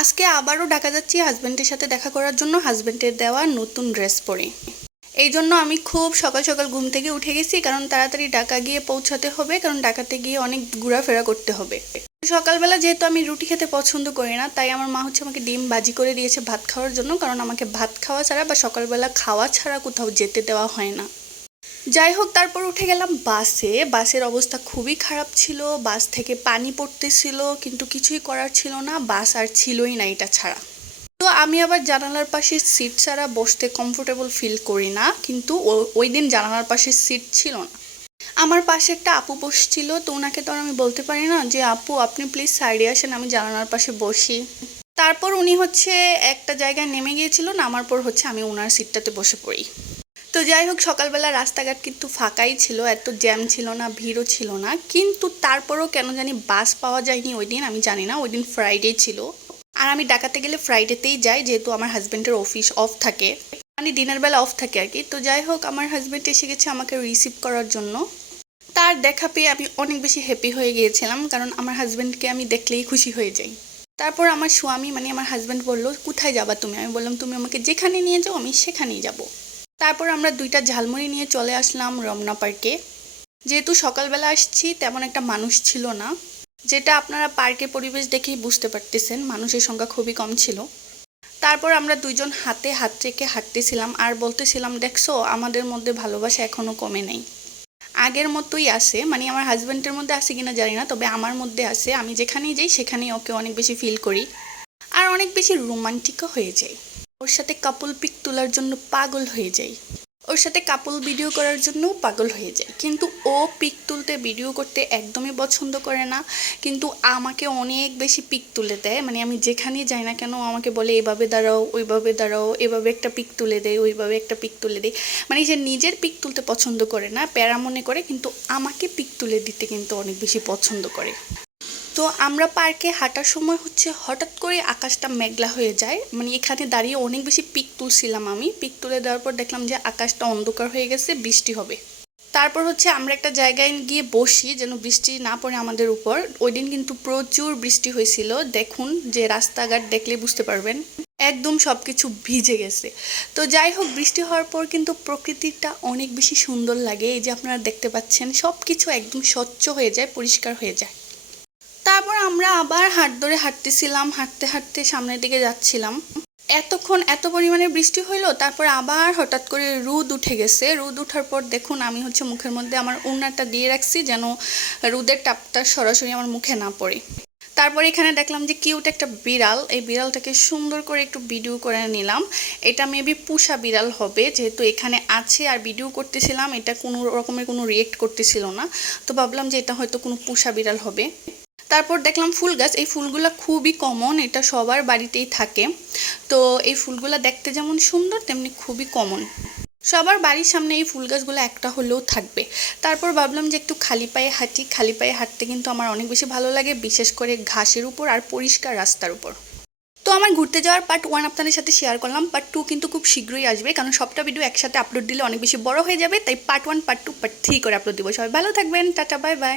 আজকে আবারও ঢাকা যাচ্ছি হাজব্যান্ডের সাথে দেখা করার জন্য হাজব্যান্ডের দেওয়া নতুন ড্রেস পরে। এই জন্য আমি খুব সকাল সকাল ঘুম থেকে উঠে গেছি, কারণ তাড়াতাড়ি ঢাকা গিয়ে পৌঁছাতে হবে, কারণ ঢাকাতে গিয়ে অনেক ঘোরাফেরা করতে হবে। সকালবেলা যেহেতু আমি রুটি খেতে পছন্দ করি না, তাই আমার মা হচ্ছে আমাকে ডিম বাজি করে দিয়েছে ভাত খাওয়ার জন্য, কারণ আমাকে ভাত খাওয়া ছাড়া বা সকালবেলা খাওয়া ছাড়া কোথাও যেতে দেওয়া হয় না। যাই হোক তারপর উঠে গেলাম বাসে। বাসের অবস্থা খুবই খারাপ ছিল, বাস থেকে পানি পড়তেছিল, কিন্তু কিছুই করার ছিল না, বাস আর ছিলই না এটা ছাড়া। তো আমি আবার জানালার পাশে সিট ছাড়া বসতে কমফোর্টেবল ফিল করি না, কিন্তু ওই দিন জানালার পাশে সিট ছিল না। আমার পাশে একটা আপু বসছিল, তো ওনাকে তো আমি বলতে পারি না যে, আপু, আপনি প্লিজ সাইডে আসেন, আমি জানালার পাশে বসি। তারপর উনি হচ্ছে একটা জায়গায় নেমে গিয়েছিল, নামার পর হচ্ছে আমি ওনার সিটটাতে বসে পড়ি। তো যাই হোক, সকালবেলা রাস্তাঘাট কিন্তু ফাঁকাই ছিল, এত জ্যাম ছিল না, ভিড়ও ছিল না। কিন্তু তারপরও কেন জানি বাস পাওয়া যায়নি ওই দিন, আমি জানি না, ওই দিন ফ্রাইডে ছিল। আর আমি ডাকাতে গেলে ফ্রাইডেতেই যাই, যেহেতু আমার হাজব্যান্ডের অফিস অফ থাকে। মানে দিনের বেলা অফ থাকে আর কি। তো যাই হোক, আমার হাজব্যান্ড এসে গেছে আমাকে রিসিভ করার জন্য। তার দেখা পেয়ে আমি অনেক বেশি হ্যাপি হয়ে গিয়েছিলাম, কারণ আমার হাজব্যান্ডকে আমি দেখলেই খুশি হয়ে যাই। তারপর আমার স্বামী মানে আমার হাজব্যান্ড বলল, কোথায় যাবা তুমি? আমি বললাম, তুমি আমাকে যেখানে নিয়ে যাও, আমি সেখানেই যাব। তারপর আমরা দুইটা ঝালমুড়ি নিয়ে চলে আসলাম রমনা পার্কে। যেহেতু সকালবেলা আসছি, তেমন একটা মানুষ ছিল না। যেটা আপনারা পার্কের পরিবেশ দেখেই বুঝতে পারতেছেন, মানুষের সংখ্যা খুবই কম ছিল। তারপর আমরা দুইজন হাতে হাত রেখে হাঁটতেছিলাম আর বলতেছিলাম, দেখছ, আমাদের মধ্যে ভালোবাসা এখনও কমে নেই। আগের মতোই আছে। মানে আমার হাজব্যান্ডের মধ্যে আছে কিনা জানি না, তবে আমার মধ্যে আছে। আমি যেখানেই যাই, সেখানেই ওকে অনেক বেশি ফিল করি। আর অনেক বেশি রোমান্টিকও হয়ে যাই ওর সাথে কাপল পিক তোলার জন্য পাগল হয়ে যাই ওর সাথে কাপল ভিডিও করার জন্যও পাগল হয়ে যায়। কিন্তু ও পিক তুলতে ভিডিও করতে একদমই পছন্দ করে না। কিন্তু আমাকে অনেক বেশি পিক তুলে দেয়। মানে আমি যেখানেই যাই না কেন আমাকে বলে, এভাবে দাঁড়াও, ওইভাবে দাঁড়াও, এভাবে একটা পিক তুলে দেয় ওইভাবে একটা পিক তুলে দেয় মানে সে নিজের পিক তুলতে পছন্দ করে না, প্যারা মনে করে। কিন্তু আমাকে পিক তুলে দিতে কিন্তু অনেক বেশি পছন্দ করে। তো আমরা পার্কে হাঁটার সময় হচ্ছে হঠাৎ করে আকাশটা মেঘলা হয়ে যায়। মানে এখানে দাঁড়িয়ে অনেক বেশি পিক তুলছিলাম আমি। পিক তুলে দেওয়ার পর দেখলাম যে আকাশটা অন্ধকার হয়ে গেছে, বৃষ্টি হবে। তারপর হচ্ছে আমরা একটা জায়গায় গিয়ে বসি যেন বৃষ্টি না পড়ে আমাদের উপর। ওই দিন কিন্তু প্রচুর বৃষ্টি হয়েছিল। দেখুন যে রাস্তাঘাট দেখলে বুঝতে পারবেন, একদম সব কিছু ভিজে গেছে। তো যাই হোক, বৃষ্টি হওয়ার পর কিন্তু প্রকৃতিটা অনেক বেশি সুন্দর লাগে। এই যে আপনারা দেখতে পাচ্ছেন সব কিছু একদম স্বচ্ছ হয়ে যায়, পরিষ্কার হয়ে যায়। তারপর আমরা আবার হাট ধরে হাঁটতেছিলাম, হাঁটতে হাঁটতে সামনের দিকে যাচ্ছিলাম। এতক্ষণ এত পরিমাণে বৃষ্টি হইল, তারপর আবার হঠাৎ করে রোদ উঠে গেছে। রোদ উঠার পর দেখুন, আমি হচ্ছে মুখের মধ্যে আমার উন্নাটা দিয়ে রাখছি যেন রোদের টাপটা সরাসরি আমার মুখে না পড়ে। তারপর এখানে দেখলাম যে কিউট একটা বিড়াল। এই বিড়ালটাকে সুন্দর করে একটু ভিডিও করে নিলাম। এটা মেবি পুষা বিড়াল হবে, যেহেতু এখানে আছে আর ভিডিও করতেছিলাম, এটা কোনো রকমের কোনো রিয়েক্ট করতেছিল না। তো ভাবলাম যে এটা হয়তো কোনো পুষা বিড়াল হবে। তারপর দেখলাম ফুল গাছ, এই ফুলগুলো খুবই কমন এটা সবার বাড়িতেই থাকে। তো এই ফুলগুলো দেখতে যেমন সুন্দর, তেমনি খুবই কমন সবার বাড়ির সামনে এই ফুল গাছগুলো একটা হলেও থাকবে। তারপর ভাবলাম যে একটু খালি পায়ে হাঁটি, খালি পায়ে হাঁটতে কিন্তু আমার অনেক বেশি ভালো লাগে, বিশেষ করে ঘাসের উপর আর পরিষ্কার রাস্তার উপর। তো আমার ঘুরতে যাওয়ার পার্ট ওয়ান আপনাদের সাথে শেয়ার করলাম পার্ট টু কিন্তু খুব শীঘ্রই আসবে, কারণ সবটা ভিডিও একসাথে আপলোড দিলে অনেক বেশি বড় হয়ে যাবে, তাই part one part two part three করে আপলোড দিব। সবাই ভালো থাকবেন, টাটা বাই বাই